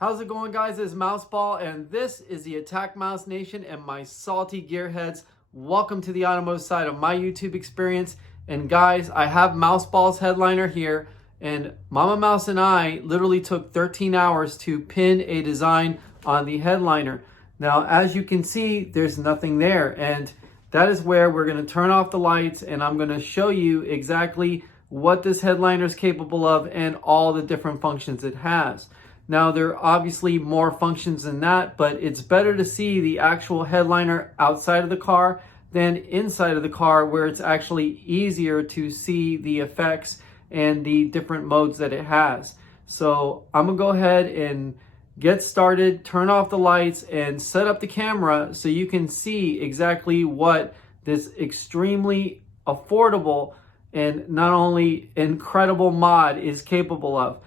How's it going, guys? It's Mouseball, and this is the AttackMouse Nation and my salty gearheads. Welcome to the automotive side of my YouTube experience. And guys, I have Mouseball's headliner here, and Mama Mouse and I literally took 13 hours to pin a design on the headliner. Now, as you can see, there's nothing there, and that is where we're going to turn off the lights, and I'm going to show you exactly what this headliner is capable of and all the different functions it has. Now, there are obviously more functions than that, but it's better to see the actual headliner outside of the car than inside of the car, where it's actually easier to see the effects and the different modes that it has. So I'm gonna go ahead and get started, turn off the lights, and set up the camera so you can see exactly what this extremely affordable and not only incredible mod is capable of.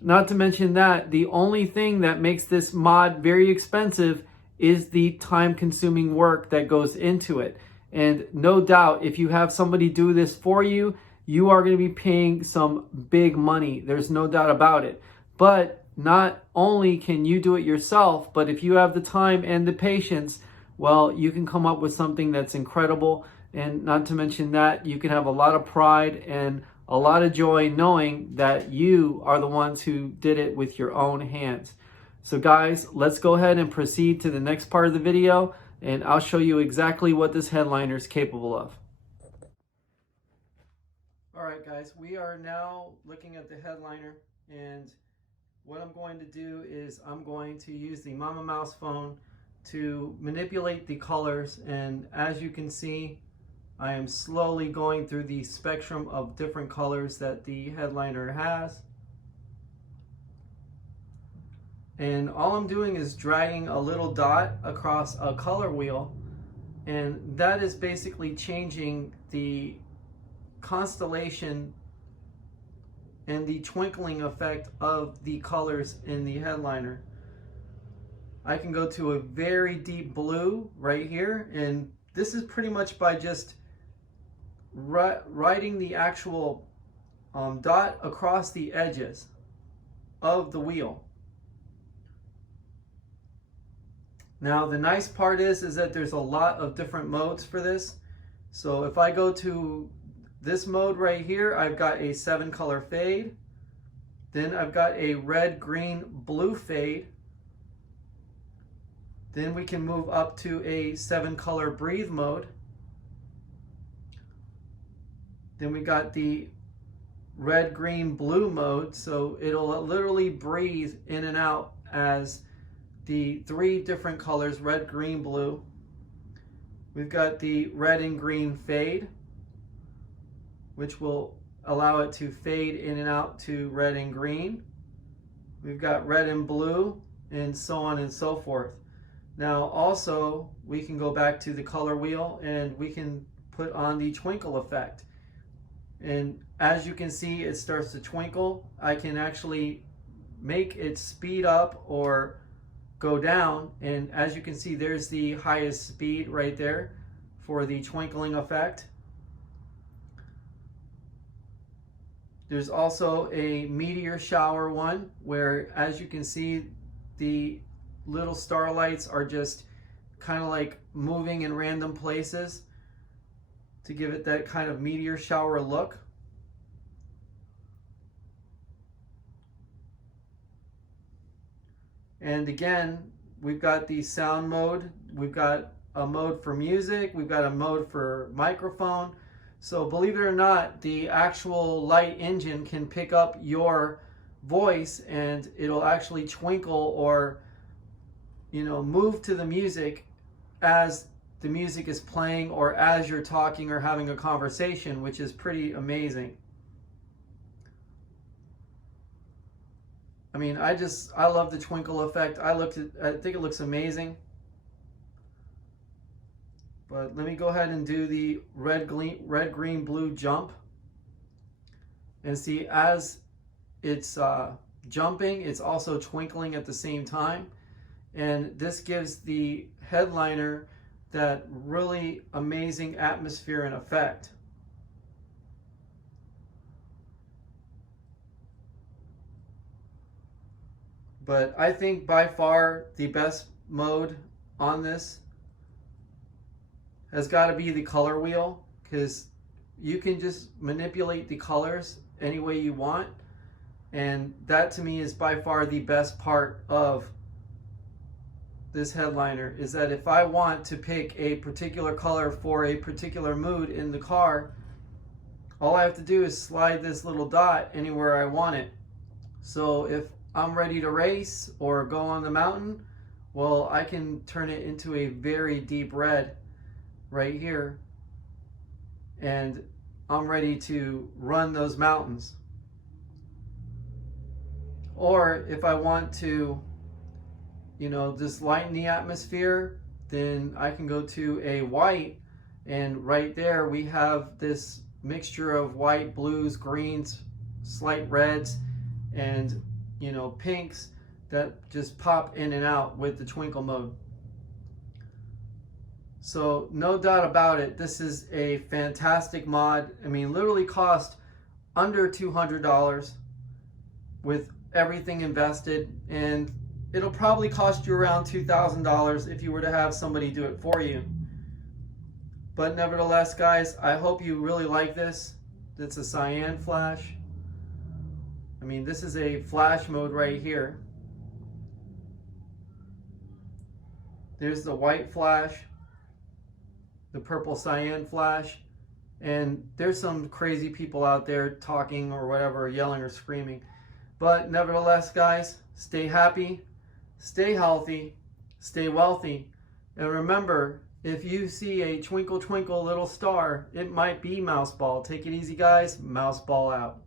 Not to mention that the only thing that makes this mod very expensive is the time-consuming work that goes into it. And no doubt, if you have somebody do this for you, you are going to be paying some big money. There's no doubt about it. But not only can you do it yourself, but if you have the time and the patience, well, you can come up with something that's incredible. And not to mention that, you can have a lot of pride and a lot of joy knowing that you are the ones who did it with your own hands. So guys, let's go ahead and proceed to the next part of the video, and I'll show you exactly what this headliner is capable of. All right, guys, we are now looking at the headliner, and what I'm going to do is I'm going to use the Momma Mouse phone to manipulate the colors, and as you can see, I am slowly going through the spectrum of different colors that the headliner has. And all I'm doing is dragging a little dot across a color wheel, and that is basically changing the constellation and the twinkling effect of the colors in the headliner. I can go to a very deep blue right here, and this is pretty much by just writing the actual dot across the edges of the wheel. Now the nice part is that there's a lot of different modes for this. So if I go to this mode right here, I've got a 7-color fade. Then I've got a red, green, blue fade. Then we can move up to a 7-color breathe mode. Then we got the red, green, blue mode, so it'll literally breathe in and out as the 3 different colors, red, green, blue. We've got the red and green fade, which will allow it to fade in and out to red and green. We've got red and blue, and so on and so forth. Now also, we can go back to the color wheel and we can put on the twinkle effect. And as you can see, it starts to twinkle. I can actually make it speed up or go down. And as you can see, there's the highest speed right there for the twinkling effect. There's also a meteor shower one where, as you can see, the little starlights are just kind of like moving in random places to give it that kind of meteor shower look. And again, we've got the sound mode, we've got a mode for music, we've got a mode for microphone. So believe it or not, the actual light engine can pick up your voice and it'll actually twinkle or, you know, move to the music as the music is playing or as you're talking or having a conversation, which is pretty amazing. I mean, I love the twinkle effect. I think it looks amazing. But let me go ahead and do the red, green, blue jump. And see, as it's jumping, it's also twinkling at the same time. And this gives the headliner that really amazing atmosphere and effect. But I think by far the best mode on this has got to be the color wheel, because you can just manipulate the colors any way you want. And that to me is by far the best part of this headliner, is that if I want to pick a particular color for a particular mood in the car, all I have to do is slide this little dot anywhere I want it. So if I'm ready to race or go on the mountain, well, I can turn it into a very deep red right here, and I'm ready to run those mountains. Or if I want to, just lighten the atmosphere, then I can go to a white, and right there we have this mixture of white, blues, greens, slight reds, and pinks that just pop in and out with the twinkle mode. So no doubt about it, this is a fantastic mod. I mean, literally cost under $200 with everything invested, and it'll probably cost you around $2,000 if you were to have somebody do it for you. But nevertheless, guys, I hope you really like this. It's a cyan flash. I mean, this is a flash mode right here. There's the white flash, the purple cyan flash, and there's some crazy people out there talking or whatever, yelling or screaming. But nevertheless, guys, stay happy, stay healthy, stay wealthy, and remember, if you see a twinkle twinkle little star, it might be Mouseball. Take it easy, guys. Mouseball out.